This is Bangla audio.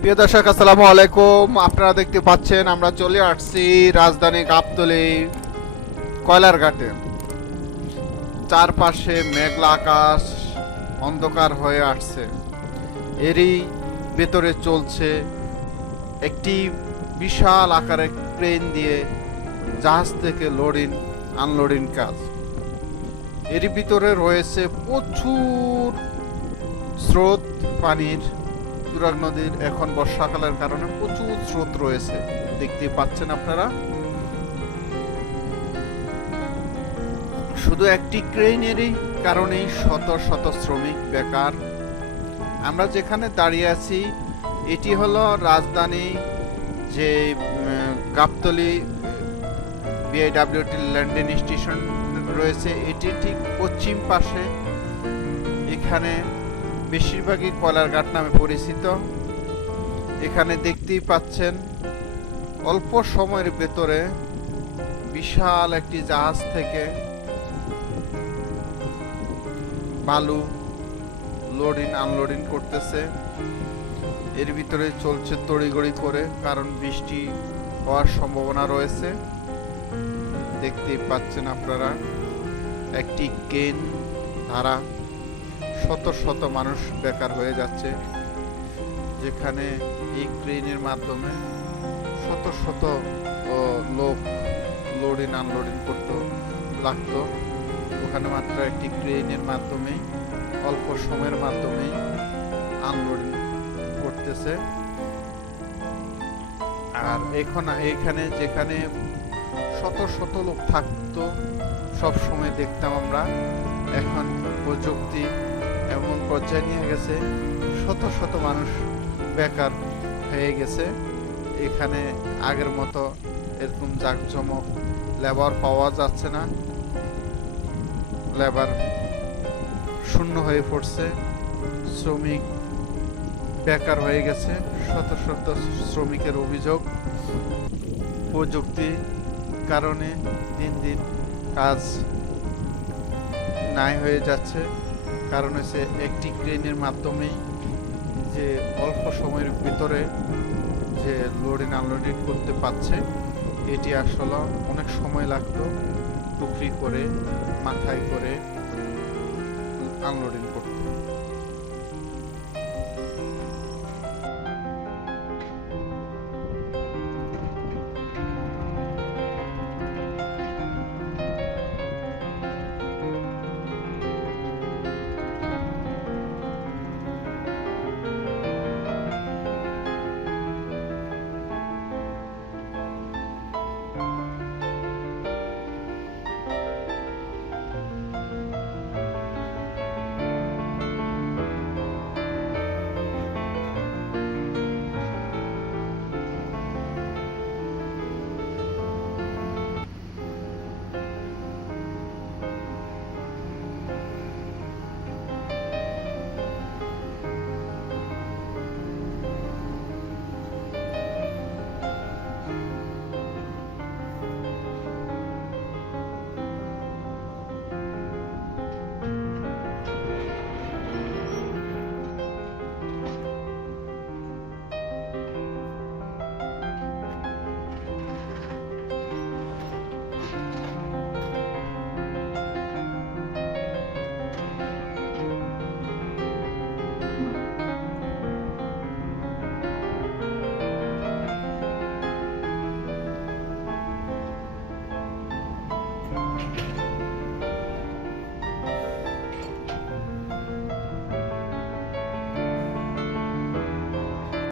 প্রিয় দর্শক, আসসালামু আলাইকুম। আপনারা দেখতে পাচ্ছেন আমরা চলে আসছি রাজধানী গাবতলী কয়লার ঘাটে। চারপাশে মেঘলা আকাশ অন্ধকার হয়ে আসছে। এরই ভেতরে চলছে একটি বিশাল আকারের ক্রেন দিয়ে জাহাজ থেকে লোডিং আনলোডিং কাজ। এরই ভিতরে রয়েছে প্রচুর স্রোত পানির। তুরাগ নদীর এখন বর্ষাকালের কারণে প্রচুর স্রোত রয়েছে, দেখতে পাচ্ছেন আপনারা। শুধু একটি ক্রেনেরই কারণেই শত শত শ্রমিক বেকার। আমরা যেখানে দাঁড়িয়ে আছি এটি হলো রাজধানী যে গাবতলী বিআইডব্লিউটি ল্যান্ডিং স্টেশন রয়েছে, এটি ঠিক পশ্চিম পাশে। এখানে বেশিরভাগই কয়লার ঘাট নামে পরিচিত। এখানে দেখতেই পাচ্ছেন অল্প সময়ের ভেতরে বিশাল একটি জাহাজ থেকে বালু লোডিং আনলোডিং করতেছে। এর ভিতরে চলছে তড়িঘড়ি করে, কারণ বৃষ্টি হওয়ার সম্ভাবনা রয়েছে। দেখতেই পাচ্ছেন আপনারা একটি ক্রেন ধারা। শত শত মানুষ বেকার হয়ে যাচ্ছে, যেখানে এই ক্রেনের মাধ্যমে শত শত লোক লোডিং আনলোডিং করতে লাগতো। ওখানে মাত্র একটি ক্রেনের মাধ্যমে অল্প সময়ের মাধ্যমে আনলোডিং করতেছে। আর এখানে যেখানে শত শত লোক থাকতো সব সময় দেখতাম আমরা, এখন প্রযুক্তি এমন পর্যায়ে নিয়ে গেছে শত শত মানুষ বেকার হয়ে গেছে। এখানে আগের মতো এরকম জাঁকজমক লেবার পাওয়া যাচ্ছে না, লেবার শূন্য হয়ে পড়ছে, শ্রমিক বেকার হয়ে গেছে। শত শত শ্রমিকের অভিযোগ প্রযুক্তি কারণে দিন দিন কাজ নাই হয়ে যাচ্ছে। কারণ হচ্ছে একটি ক্রেনের মাধ্যমেই যে অল্প সময়ের ভিতরে যে লোডিং আনলোডিং করতে পারছে, এটি আসলে অনেক সময় লাগতো টুকরি করে মাথায় করে আনলোডিং করতে।